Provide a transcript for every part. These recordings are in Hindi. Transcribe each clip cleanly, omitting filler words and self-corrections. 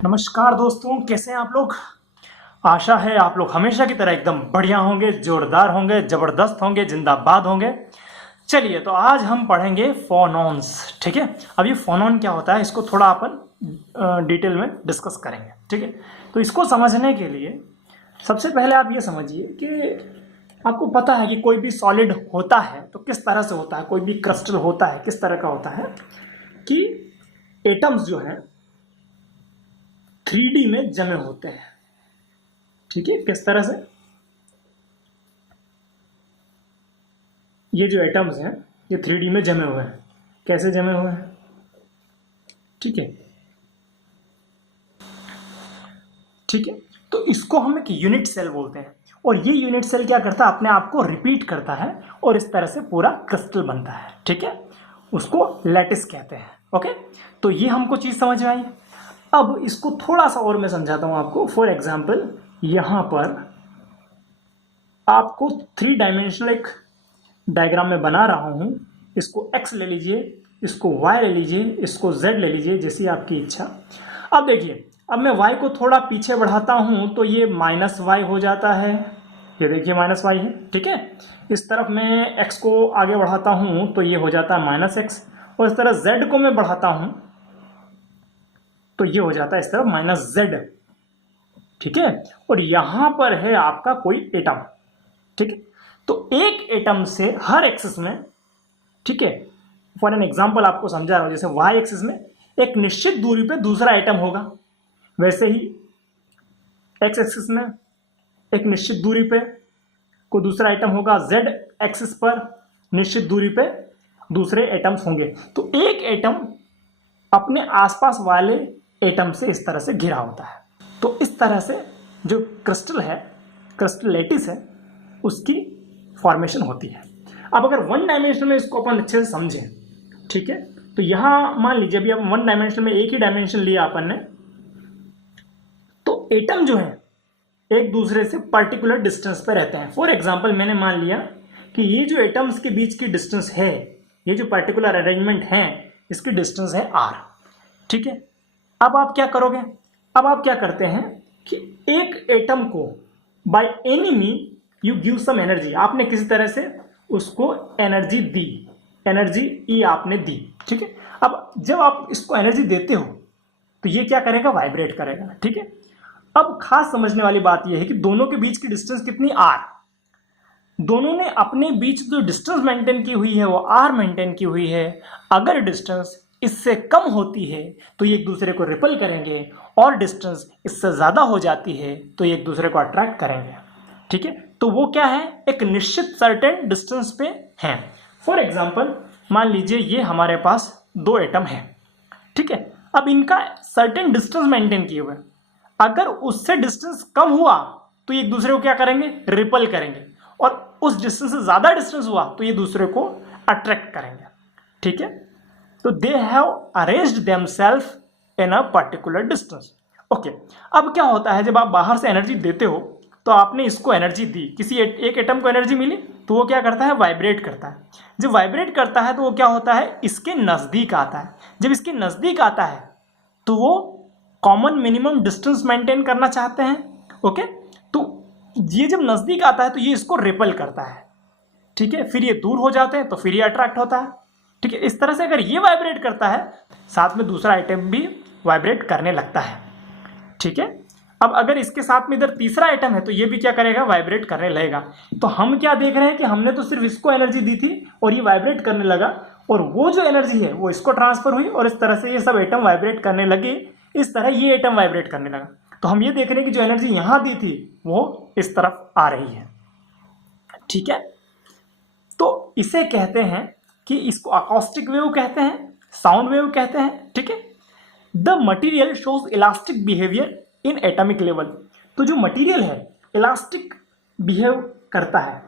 नमस्कार दोस्तों, कैसे हैं आप लोग। आशा है आप लोग हमेशा की तरह एकदम बढ़िया होंगे, जोरदार होंगे, ज़बरदस्त होंगे, जिंदाबाद होंगे। चलिए, तो आज हम पढ़ेंगे फोनॉन्स। ठीक है। अब ये फोनॉन क्या होता है, इसको थोड़ा अपन डिटेल में डिस्कस करेंगे। ठीक है। तो इसको समझने के लिए सबसे पहले आप ये समझिए कि आपको पता है कि कोई भी सॉलिड होता है तो किस तरह से होता है, कोई भी क्रिस्टल होता है किस तरह का होता है कि एटम्स जो हैं 3D में जमे होते हैं। ठीक है। किस तरह से ये जो एटम्स हैं ये 3D में जमे हुए हैं। कैसे जमे हुए हैं? ठीक है। ठीक है। तो इसको हम एक यूनिट सेल बोलते हैं और ये यूनिट सेल क्या करता है, अपने आप को रिपीट करता है और इस तरह से पूरा क्रिस्टल बनता है। ठीक है। उसको लैटिस कहते हैं। ओके। तो ये हमको चीज समझ में आई। अब इसको थोड़ा सा और मैं समझाता हूं आपको। फॉर एग्जाम्पल, यहां पर आपको 3 डायमेंशनल एक डायग्राम में बना रहा हूं। इसको x ले लीजिए, इसको y ले लीजिए, इसको z ले लीजिए, जैसी आपकी इच्छा। अब देखिए, अब मैं y को थोड़ा पीछे बढ़ाता हूं तो ये -y हो जाता है। ये देखिए -y है। ठीक है। इस तरफ मैं x को आगे बढ़ाता हूं तो ये हो जाता है -x और इस तरह z को मैं बढ़ाता हूं तो ये हो जाता है इस तरफ -z। ठीक है। और यहां पर है आपका कोई एटम। ठीक है। तो एक एटम से हर एक्सिस में, ठीक है, फॉर एन एग्जांपल आपको समझा रहा हूं, जैसे वाई एक्सिस में एक निश्चित दूरी पे दूसरा एटम होगा, वैसे ही एक्स एक्सिस में एक निश्चित दूरी पे कोई दूसरा एटम होगा, जेड एक्सिस पर निश्चित दूरी पे दूसरे एटम्स होंगे। तो एक एटम अपने आसपास वाले एटम से इस तरह से घिरा होता है। तो इस तरह से जो क्रिस्टल है, क्रिस्टल लैटिस है, उसकी फॉर्मेशन होती है। अब अगर 1 डायमेंशन में इसको अपन अच्छे से समझें, ठीक है, तो यहां मान लीजिए अभी हम 1 डायमेंशन में एक ही डायमेंशन लिया अपन ने, तो एटम जो है एक दूसरे से पर्टिकुलर डिस्टेंस पे रहते हैं। फॉर एग्जांपल, मैंने मान लिया कि ये जो एटम्स के बीच की डिस्टेंस है, ये जो पर्टिकुलर अरेंजमेंट है, इसकी डिस्टेंस है r। ठीक है। अब आप क्या करोगे, अब आप क्या करते हैं कि एक एटम को by any mean you give some energy, आपने किसी तरह से उसको एनर्जी दी, एनर्जी ई आपने दी। ठीक है। अब जब आप इसको एनर्जी देते हो तो ये क्या करेगा, वाइब्रेट करेगा। ठीक है। अब खास समझने वाली बात यह है कि दोनों के बीच की डिस्टेंस कितनी, आर। दोनों ने अपने बीच जो डिस्टेंस मेंटेन की हुई है वो आर मेंटेन की हुई है। अगर डिस्टेंस इससे कम होती है तो ये एक दूसरे को रिपल करेंगे और डिस्टेंस इससे ज्यादा हो जाती है तो ये एक दूसरे को अट्रैक्ट करेंगे। ठीक है। तो वो क्या है, एक निश्चित सर्टेन डिस्टेंस पे हैं। फॉर एग्जांपल, मान लीजिए ये हमारे पास 2 एटम है। ठीक है। अब इनका सर्टेन डिस्टेंस मेंटेन किए हुए, अगर उससे डिस्टेंस कम हुआ तो ये एक दूसरे को क्या करेंगे, रिपल करेंगे, और उस डिस्टेंस से ज्यादा डिस्टेंस हुआ तो ये दूसरे को अट्रैक्ट करेंगे। ठीक है। तो they have arranged themself in a particular distance. Okay. अब क्या होता है, जब आप बाहर से एनर्जी देते हो तो आपने इसको एनर्जी दी, किसी एक एटम को एनर्जी मिली तो वो क्या करता है, वाइब्रेट करता है। जब वाइब्रेट करता है तो वो क्या होता है, इसके नजदीक आता है। जब इसके नजदीक आता है तो वो कॉमन मिनिमम डिस्टेंस मेंटेन करना चाहते हैं। ओके। तो ये जब नजदीक आता है तो ये इसको रिपल करता है। ठीक है। फिर ये दूर हो जाते हैं तो फिर ये अट्रैक्ट होता है। ठीक है। इस तरह से अगर ये वाइब्रेट करता है, साथ में दूसरा आइटम भी वाइब्रेट करने लगता है। ठीक है। अब अगर इसके साथ में इधर तीसरा आइटम है तो ये भी क्या करेगा, वाइब्रेट करने लगेगा। तो हम क्या देख रहे हैं कि हमने तो सिर्फ इसको एनर्जी दी थी और ये वाइब्रेट करने लगा, और वो जो एनर्जी है वो इसको ट्रांसफर हुई और इस तरह से ये सब एटम वाइब्रेट करने लगे। इस तरह ये एटम वाइब्रेट करने लगा। तो हम ये देख रहे हैं कि जो एनर्जी यहां दी थी वो इस तरफ आ रही है। ठीक है। तो इसे कहते हैं कि इसको अकॉस्टिक वेव कहते हैं, साउंड वेव कहते हैं। ठीक है। The material shows elastic behaviour in atomic level. तो जो मटीरियल है इलास्टिक बिहेव करता है,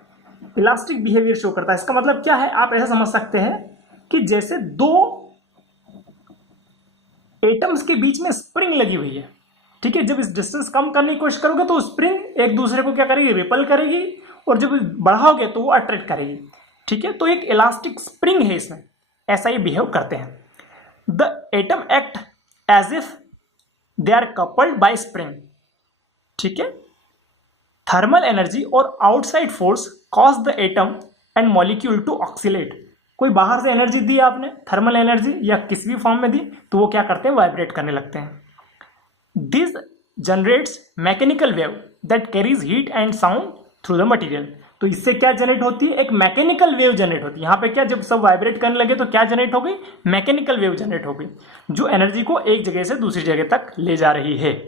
इलास्टिक बिहेवियर शो करता है। इसका मतलब क्या है, आप ऐसा समझ सकते हैं कि जैसे 2 एटम्स के बीच में स्प्रिंग लगी हुई है। ठीक है। जब इस डिस्टेंस कम करने की कोशिश करोगे तो स्प्रिंग एक दूसरे को क्या करेगी, रिपल करेगी, और जब बढ़ाओगे तो वो अट्रैक्ट करेगी। ठीक है। तो एक इलास्टिक स्प्रिंग है इसमें, ऐसा ये बिहेव करते हैं। The atom act as if they are coupled by spring. ठीक है, थर्मल एनर्जी और outside force cause the atom and molecule to oscillate. कोई बाहर से एनर्जी दी आपने, थर्मल एनर्जी या किसी भी फॉर्म में दी, तो वो क्या करते हैं, वाइब्रेट करने लगते हैं। This generates mechanical wave that carries heat and sound through the material. तो इससे क्या जनरेट होती है, एक मैकेनिकल वेव जनरेट होती है। यहाँ पे क्या, जब सब वाइब्रेट करने लगे तो क्या जनरेट हो गई, मैकेनिकल वेव जनरेट हो गई, जो एनर्जी को एक जगह से दूसरी जगह तक ले जा रही है।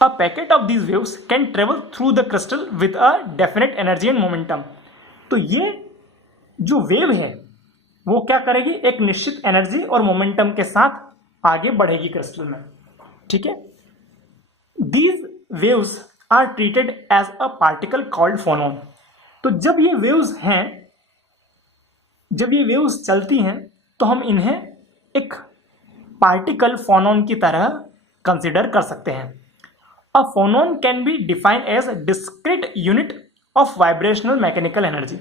A packet of these waves can travel through the crystal with a definite energy and momentum। तो ये जो वेव है वो क्या करेगी, एक निश्चित एनर्जी और मोमेंटम के साथ आगे बढ़ेगी क्रिस्टल में। ठीक है, these waves are treated as a particle called phonon। तो जब ये वेव्स हैं, जब ये वेव्स चलती हैं, तो हम इन्हें एक पार्टिकल फोनोन की तरह कंसिडर कर सकते हैं। A phonon can be defined as a discrete unit of vibrational mechanical energy।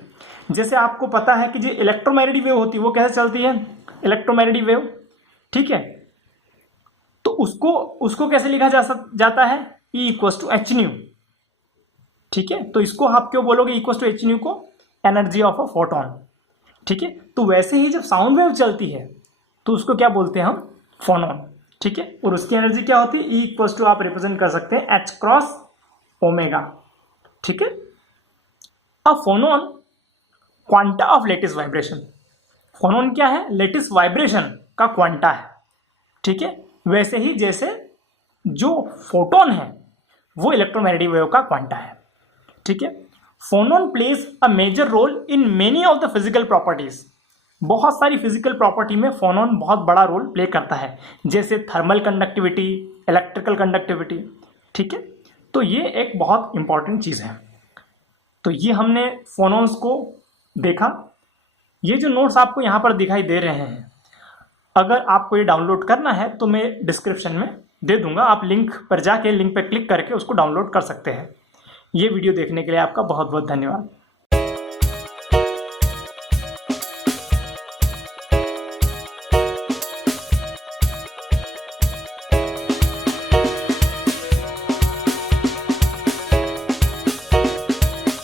जैसे आपको पता है कि जो इलेक्ट्रोमैग्नेटिक वेव होती है वो कैसे चलती है, इलेक्ट्रोमैग्नेटिक वेव। ठीक है, तो उसको कैसे लिखा जाता है, E equals to H nu. ठीक है, तो इसको आप क्यों बोलोगे इक्वल्स टू एच न्यू को, एनर्जी ऑफ अ फोटोन। ठीक है, तो वैसे ही जब साउंड वेव चलती है तो उसको क्या बोलते हैं हम, फोनोन। ठीक है, और उसकी एनर्जी क्या होती है, E इक्वल्स टू आप रिप्रेजेंट कर सकते हैं H क्रॉस ओमेगा। ठीक है, a phonon quanta of lattice vibration. Phonon क्या है, लेटिस वाइब्रेशन का क्वांटा है। ठीक है, वैसे ही जैसे जो फोटोन है वो इलेक्ट्रोमैग्नेटिक वेव का क्वांटा है। ठीक है, phonon plays a major role in many of the physical properties. बहुत सारी फिजिकल प्रॉपर्टी में फोनोन बहुत बड़ा रोल प्ले करता है, जैसे थर्मल कंडक्टिविटी, इलेक्ट्रिकल कंडक्टिविटी। ठीक है, तो ये एक बहुत इंपॉर्टेंट चीज़ है। तो ये हमने फोनोन्स को देखा। ये जो नोट्स आपको यहाँ पर दिखाई दे रहे हैं, अगर आपको ये डाउनलोड करना है तो मैं डिस्क्रिप्शन में दे दूंगा, आप लिंक पर जाके लिंक पर क्लिक करके उसको डाउनलोड कर सकते हैं। ये वीडियो देखने के लिए आपका बहुत बहुत धन्यवाद।